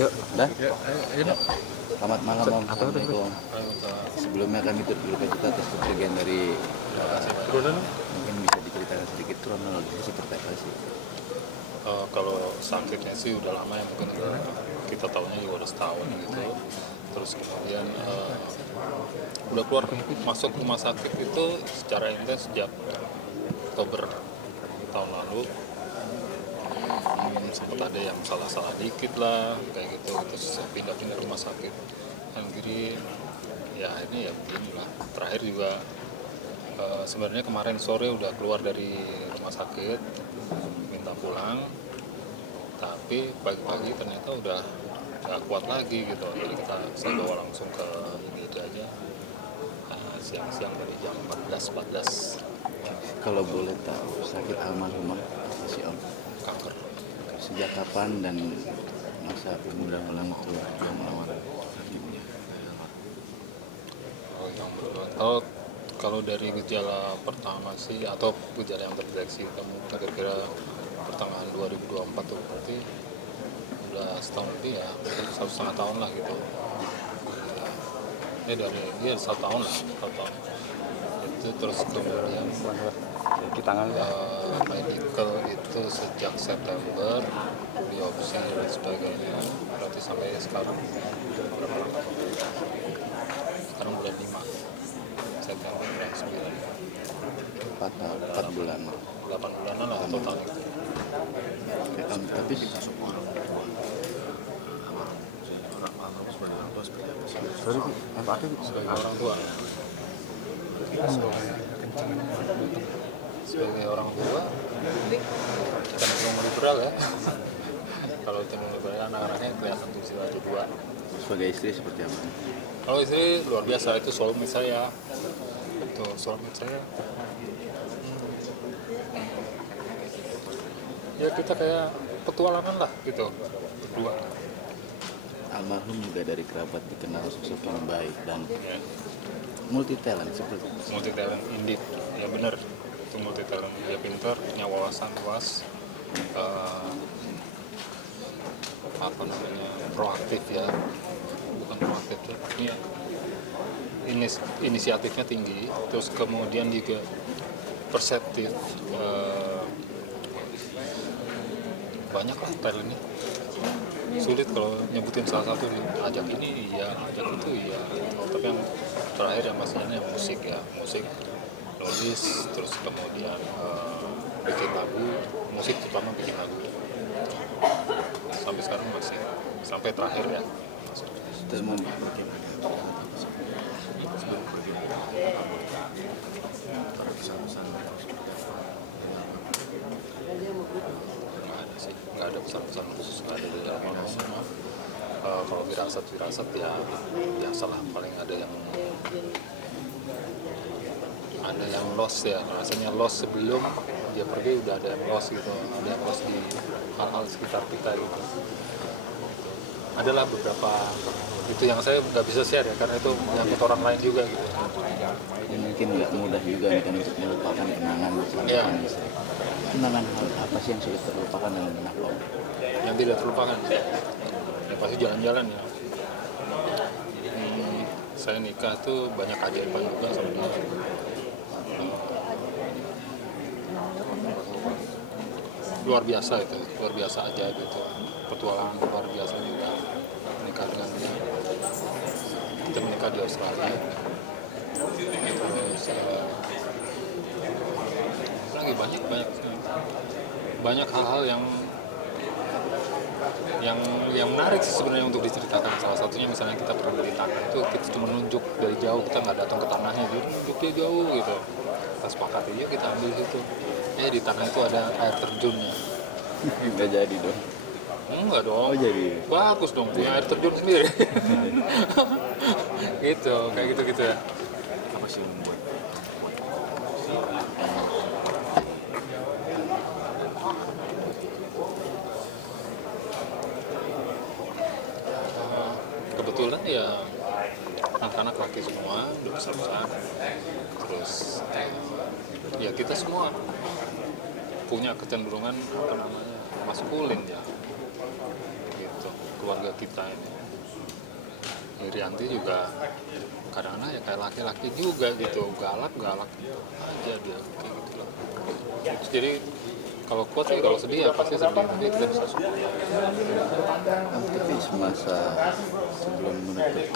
Yuk, Dah. ya, ayo. Selamat malam Om. Assalamualaikum. Sebelumnya kami turut berduka cita atas kepergian dari mungkin bisa diceritakan sedikit kronologisnya seperti apa sih? Kalau sakitnya sih udah lama ya, mungkin kita tahunya juga udah setahun gitu. Terus kemudian udah keluar masuk rumah sakit itu secara intens sejak Oktober tahun lalu. Sempat ada yang salah-salah dikit lah kayak gitu, terus pindah-pindah rumah sakit. Dan kiri ya ini ya beginilah. Terakhir juga sebenarnya kemarin sore udah keluar dari rumah sakit minta pulang, tapi pagi-pagi ternyata udah gak kuat lagi gitu, jadi saya bawa langsung ke IGD aja. Siang-siang dari jam 14.14. Kalau boleh tahu sakit almarhumah apa sih Om? Kanker. Sejak kapan dan masa permulaan itu yang melawan sakitnya? Kalau dari gejala pertama sih, atau gejala yang terdeteksi kira-kira pertengahan 2024 tuh, berarti udah setahun lebih ya, 1,5 tahun lah gitu. Dari 1 tahun lah, 1 tahun. Itu terus kemudian Di tangan medical itu sejak September, biopsi dan sebagainya, berarti sampai sekarang berapa lama? Sekarang bulan 5 September bulan 9, 4 bulan. 8 bulanan lah total itu. Oke, Om, tapi Sebagai orang tua, sebagai orang tua kita memang liberal ya. Kalau cenderung liberal, anak-anaknya kelihatan tuh sih ada 2. sebagai istri seperti apa? Kalau istri luar biasa, itu soulmate saya. Itu soulmate saya. Ya kita kayak petualangan lah gitu berdua. Almarhum juga dari kerabat dikenal sosok yang baik dan Ya, multi talent seperti multi talent indeed, ya benar, itu multi talent. Dia pintar, punya wawasan luas, apa namanya, proaktif ya, bukan proaktif tuh, inisiatifnya tinggi, terus kemudian juga perseptif, banyak lah talentnya. Sulit kalau nyebutin salah satu, ajak ini iya, ajak itu iya, tapi yang terakhir yang pastinya musik ya, musik, nulis, terus kemudian bikin lagu, musik terutama bikin lagu, sampai sekarang masih, sampai terakhir ya. terus Nggak ada pesan-pesan khusus, nggak ada dari almarhum. Kalau firasat ya biasalah, paling ada yang lost ya, rasanya lost sebelum dia pergi, udah ada yang lost gitu, ada yang lost di hal-hal sekitar kita gitu. Adalah beberapa itu yang saya nggak bisa share ya, karena itu menyangkut orang lain juga gitu. ya, mungkin nggak mudah juga nih kan untuk melupakan kenangan bersama Iya. istri. Kenangan hal apa sih yang sulit terlupakan dalam benak Om? Yang tidak terlupakan ya pasti jalan-jalan ya. Saya nikah tuh banyak keajaiban juga sebenarnya. Luar biasa itu, luar biasa aja gitu, petualangan luar biasa juga. Menikah dengan dia, kita menikah di Australia, terus lagi banyak hal-hal yang menarik sih sebenarnya untuk diceritakan. Salah satunya misalnya kita pernah beli tanah itu, kita cuma nunjuk dari jauh, kita nggak datang ke tanahnya, jadi nunjuk dia jauh gitu. Kita sepakat aja kita ambil situ. Di tanah itu ada air terjunnya. Nggak jadi dong. Enggak dong. Oh jadi. Bagus dong, punya air terjun sendiri. Gitu, kayak gitu ya. apa sih yang membuat Kebetulan ya anak-anak laki semua udah besar-besar, terus ya kita semua punya kecenderungan apa namanya maskulin ya gitu. keluarga kita ini. Irianti juga kadang-kadang ya kayak laki-laki juga gitu, galak aja dia kayak gitu loh. Jadi kalau kuat ya, kalau sedih ya pasti sedih, tapi kita bisa support. Tapi semasa sebelum menutup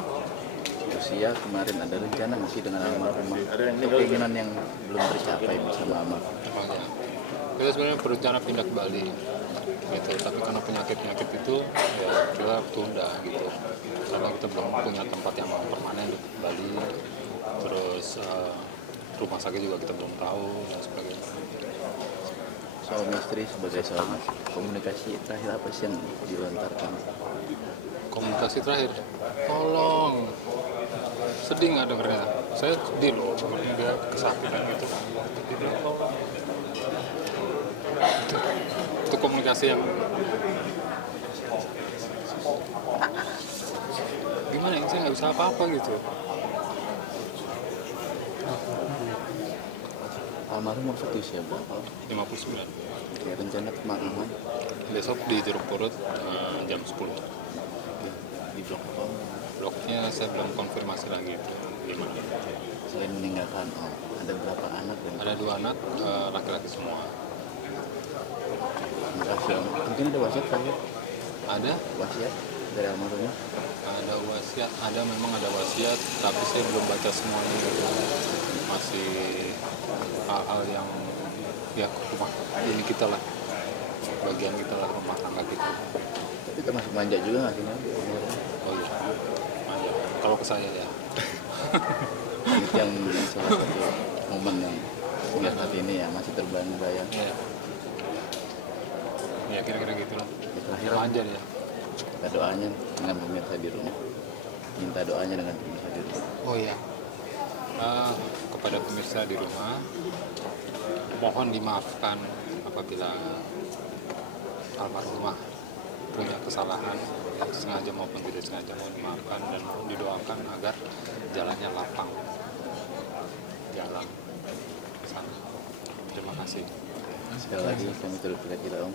usia kemarin ada rencana nggak sih dengan almarhumah? Keinginan yang belum tercapai bersama almarhum. Makanya kita sebenarnya berencana pindah ke Bali gitu, tapi karena penyakit itu ya kita tunda gitu, karena kita belum punya tempat yang permanen di Bali, terus rumah sakit juga kita belum tahu dan sebagainya. Suami istri sebagai suami, komunikasi terakhir apa sih yang dilontarkan? Komunikasi terakhir, tolong, sedih nggak dengernya? Saya sedih loh dengernya dia kesakitan gitu. Itu komunikasi yang gimana ya, saya nggak bisa apa-apa gitu. Almarhum waktu itu usia berapa? 59. Ya, rencana pemakaman Besok di Jeruk Purut jam 10. di blok apa? Bloknya saya belum konfirmasi lagi itu gimana. Selain meninggalkan ada berapa anak dan Ada 2 anak laki-laki semua. makasih Om. Mungkin ada wasiat kali ya? Ada Wasiat dari almarhumnya? wasiat, memang ada wasiat, tapi saya belum baca semuanya gitu. Masih hal-hal yang ya rumah ini kita lah, bagian kita lah, rumah tangga kita. Tapi termasuk manja juga nggak sih? Nen? Oh iya, manja. Kalau ke saya ya. Itu yang salah satu momen yang hingga saat ini ya masih terbayang-bayang. Iya. Ya kira-kira gitu lah. Terakhir Manja dia. kita doanya dengan pemirsa di rumah. Minta doanya dengan pemirsa di rumah. Oh iya. Kepada pemirsa di rumah, mohon dimaafkan apabila almarhumah punya kesalahan sengaja maupun tidak sengaja, mohon dimaafkan dan mohon didoakan agar jalannya lapang, jalan ke sana. Terima kasih. Sekali lagi kami turut berduka cita Om